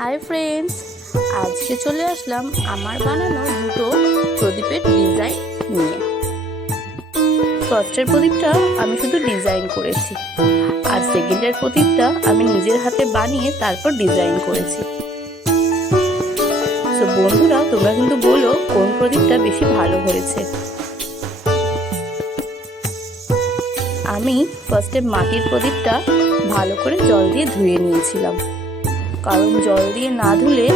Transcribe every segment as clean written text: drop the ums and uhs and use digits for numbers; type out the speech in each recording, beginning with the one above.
Hi friends, আজকে চলে আসলাম আমার বানানো দুটো প্রদীপের ডিজাইন নিয়ে। ফার্স্টের প্রদীপটা আমি শুধু ডিজাইন করেছি, আর সেকেন্ডের প্রদীপটা আমি নিজের হাতে বানিয়ে তারপর ডিজাইন করেছি। তো বন্ধুরা, তোমরা কিন্তু বলো কোন প্রদীপটা বেশি ভালো হয়েছে। আমি ফার্স্টে মাটির প্রদীপটা ভালো করে জল দিয়ে ধুয়ে নিয়েছিলাম, কারণ জল দিয়ে না ধুলে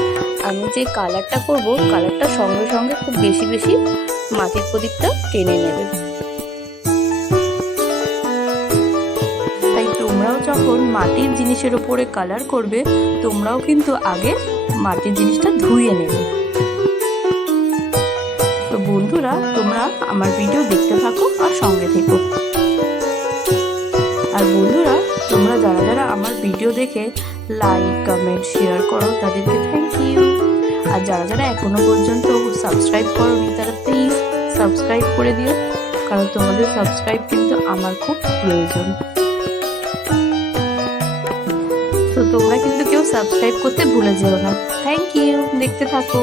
আমি যে কালারটা করব, কালারটা সঙ্গে সঙ্গে খুব বেশি বেশি মাটির প্রদীপটা টেনে নেবে। তাই তোমরাও যখন মাটির জিনিসের ওপরে কালার করবে, তোমরাও কিন্তু আগে মাটির জিনিসটা ধুয়ে নেবে। তো বন্ধুরা, তোমরা আমার ভিডিও দেখতে থাকো আর সঙ্গে থেকো। আর বন্ধুরা, তোমরা যারা যারা আমার ভিডিও দেখে লাইক, কমেন্ট, শেয়ার করো, তাদেরকে থ্যাংক ইউ। আর যারা যারা এখনো পর্যন্ত সাবস্ক্রাইব করোনি, তারা প্লিজ সাবস্ক্রাইব করে দিও, কারণ তোমাদের সাবস্ক্রাইব কিন্তু আমার খুব প্রয়োজন। তো তোমরা কিন্তু কেউ সাবস্ক্রাইব করতে ভুলে যেও না। থ্যাংক ইউ, দেখতে থাকো।